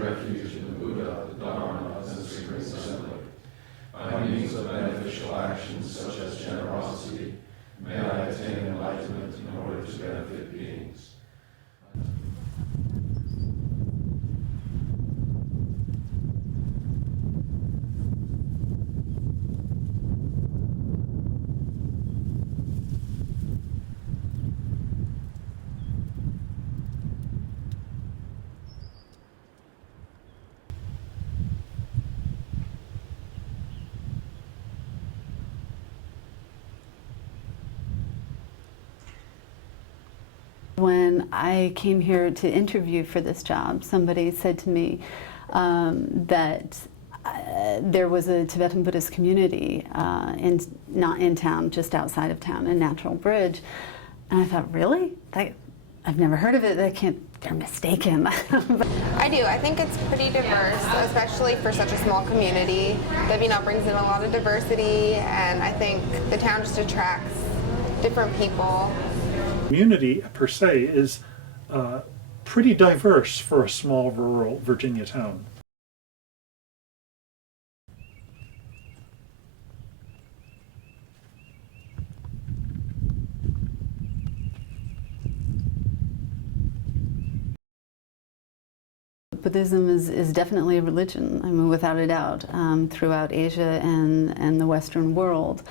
refuge in the Buddha, the Dharma, and the Supreme Assembly. By means of beneficial actions such as generosity, may I attain enlightenment in order to benefit beings. When I came here to interview for this job, somebody said to me that there was a Tibetan Buddhist community not in town, just outside of town, in Natural Bridge. And I thought, really? I've never heard of it. They're mistaken. I do. I think it's pretty diverse, especially for such a small community. The brings in a lot of diversity, and I think the town just attracts different people. Community per se is pretty diverse for a small rural Virginia town. Buddhism is definitely a religion, I mean, without a doubt, throughout Asia and the Western world.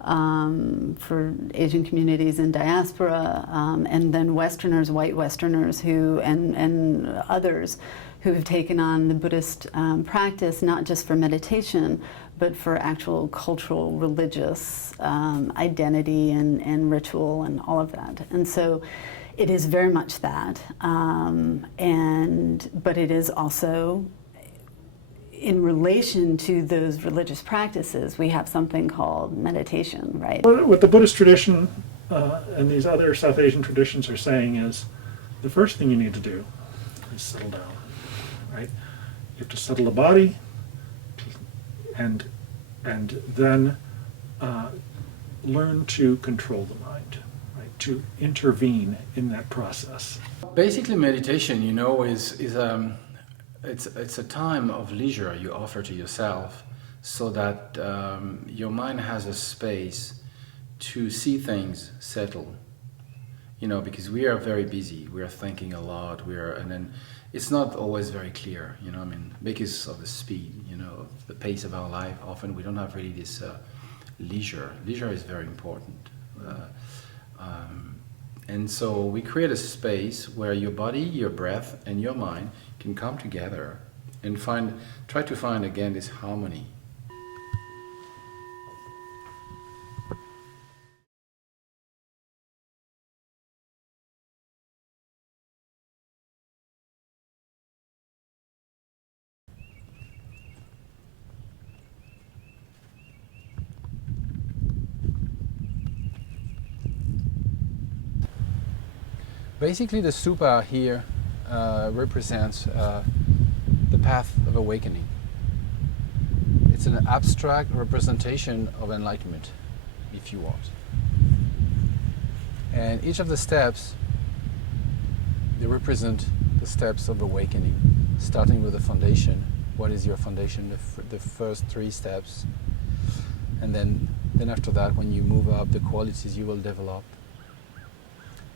For Asian communities in diaspora, and then Westerners, white Westerners and others who have taken on the Buddhist practice, not just for meditation, but for actual cultural, religious identity and ritual and all of that. And so it is very much that, but it is also, in relation to those religious practices, we have something called meditation, right? What the Buddhist tradition and these other South Asian traditions are saying is the first thing you need to do is settle down, right? You have to settle the body and then learn to control the mind, right? To intervene in that process. Basically, meditation, it's a time of leisure you offer to yourself so that your mind has a space to see things settle. Because we are very busy, we are thinking a lot, and then it's not always very clear, because of the speed, of the pace of our life. Often we don't have really this leisure. Leisure is very important. And so we create a space where your body, your breath, and your mind can come together and try to find again this harmony. Basically, the stupa here represents the path of awakening. It's an abstract representation of enlightenment, if you want. And each of the steps, they represent the steps of awakening, starting with the foundation. What is your foundation? The first 3 steps. And then after that, when you move up, the qualities you will develop.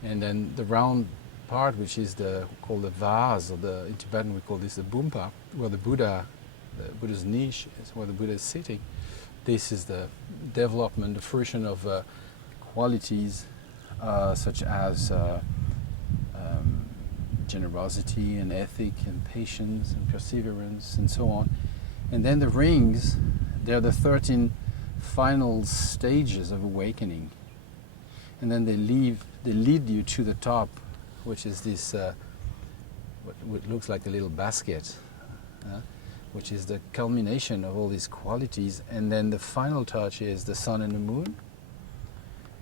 And then the round part, which is called the vase, or in Tibetan we call this the bumpa, where the Buddha's niche is, where the Buddha is sitting. This is the development, the fruition of qualities such as generosity and ethic and patience and perseverance and so on. And then the rings, they're the 13 final stages of awakening. And then they lead you to the top, which is this, what looks like a little basket, which is the culmination of all these qualities. And then the final touch is the sun and the moon.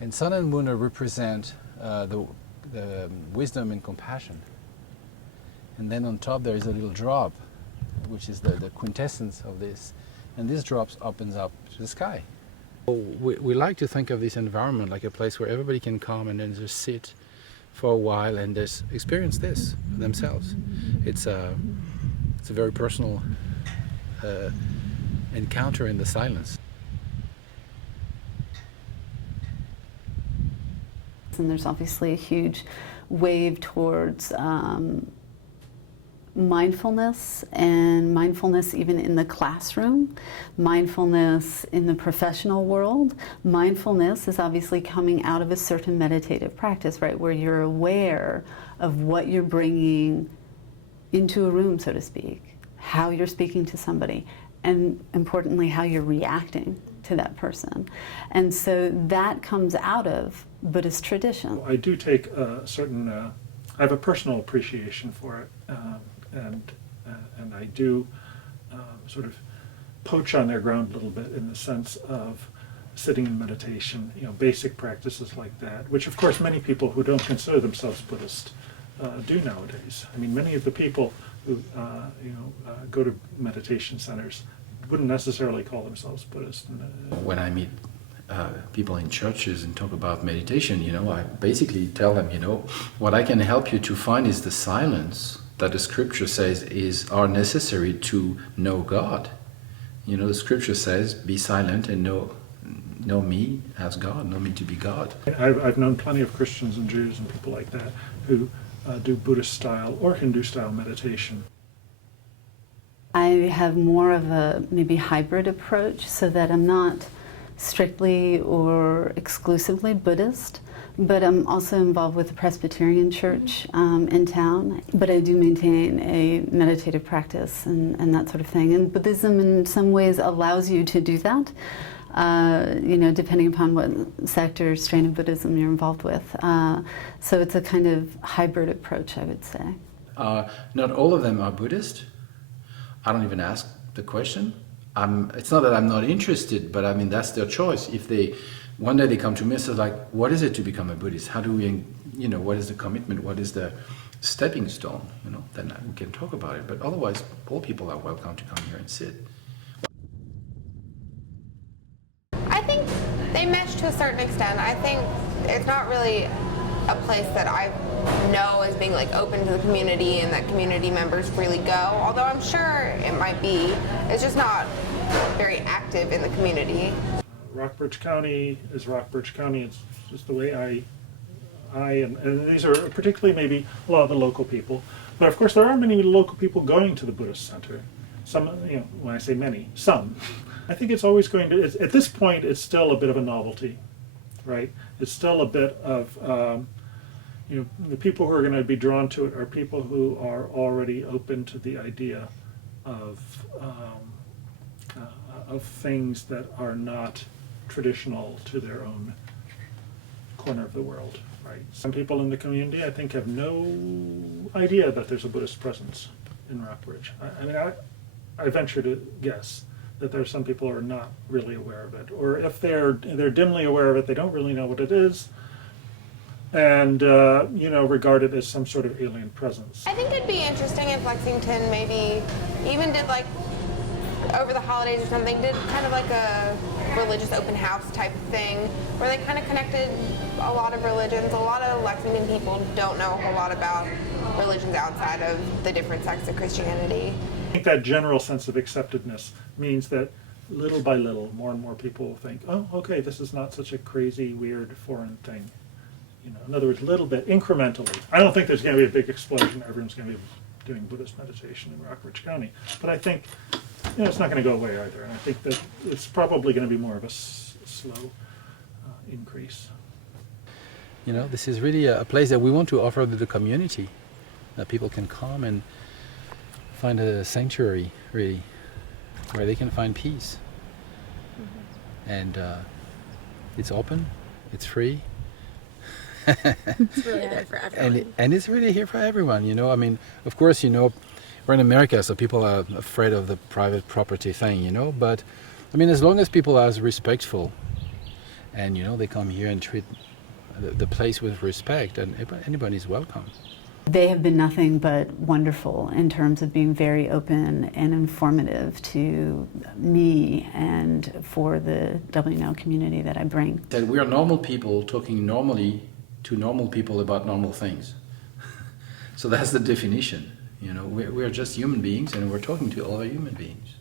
And sun and moon represent the wisdom and compassion. And then on top there is a little drop, which is the quintessence of this. And this drop opens up to the sky. We like to think of this environment like a place where everybody can come and then just sit for a while and just experience this themselves. It's It's a very personal encounter in the silence. And there's obviously a huge wave towards mindfulness, and mindfulness even in the classroom, mindfulness in the professional world. Mindfulness is obviously coming out of a certain meditative practice, right, where you're aware of what you're bringing into a room, so to speak, how you're speaking to somebody, and importantly, how you're reacting to that person. And so that comes out of Buddhist tradition. I do take a certain, I have a personal appreciation for it, and I do sort of poach on their ground a little bit in the sense of sitting in meditation, basic practices like that, which of course many people who don't consider themselves Buddhist do nowadays. I mean, many of the people who go to meditation centers wouldn't necessarily call themselves Buddhist. When I meet people in churches and talk about meditation, I basically tell them, what I can help you to find is the silence that the scripture says are necessary to know God. The scripture says, be silent and know me as God, know me to be God. I've known plenty of Christians and Jews and people like that who do Buddhist style or Hindu style meditation. I have more of a maybe hybrid approach, so that I'm not strictly or exclusively Buddhist, but I'm also involved with the Presbyterian church in town. But I do maintain a meditative practice and that sort of thing. And Buddhism in some ways allows you to do that, depending upon what sect or strain of Buddhism you're involved with. So it's a kind of hybrid approach, I would say. Not all of them are Buddhist. I don't even ask the question. It's not that I'm not interested, but I mean, that's their choice. If one day they come to me and say, like, what is it to become a Buddhist? How do we, what is the commitment? What is the stepping stone? Then we can talk about it. But otherwise, all people are welcome to come here and sit. I think they mesh to a certain extent. I think it's not really a place that I know as being like open to the community and that community members freely go, although I'm sure it might be. It's just not very active in the community. Rockbridge County is Rockbridge County. It's just the way and these are particularly maybe a lot of the local people, but of course there are many local people going to the Buddhist Center. Some, when I say many, some. I think it's always going to, at this point it's still a bit of a novelty, right? It's still a bit of, the people who are going to be drawn to it are people who are already open to the idea of things that are not traditional to their own corner of the world, right? Some people in the community, I think, have no idea that there's a Buddhist presence in Rockbridge. I venture to guess that there are some people who are not really aware of it, or if they're dimly aware of it, they don't really know what it is, and regard it as some sort of alien presence. I think it'd be interesting if Lexington maybe even did like over the holidays or something, did kind of like a religious open house type thing where they kind of connected a lot of religions. A lot of Lexington people don't know a whole lot about religions outside of the different sects of Christianity. I think that general sense of acceptedness means that little by little, more and more people will think, oh, okay, this is not such a crazy, weird, foreign thing. In other words, a little bit, incrementally. I don't think there's going to be a big explosion. Everyone's going to be doing Buddhist meditation in Rockbridge County. But I think it's not going to go away either. And I think that it's probably going to be more of a slow increase. This is really a place that we want to offer to the community, that people can come and find a sanctuary, really, where they can find peace. Mm-hmm. And it's open, it's free. It's really there for everyone. And it's really here for everyone, of course, we're in America, so people are afraid of the private property thing, but as long as people are respectful and, they come here and treat the place with respect, and anybody's welcome. They have been nothing but wonderful in terms of being very open and informative to me and for the WNL community that I bring. That we are normal people talking normally to normal people about normal things. So that's the definition, You know, we're just human beings, and we're talking to other human beings.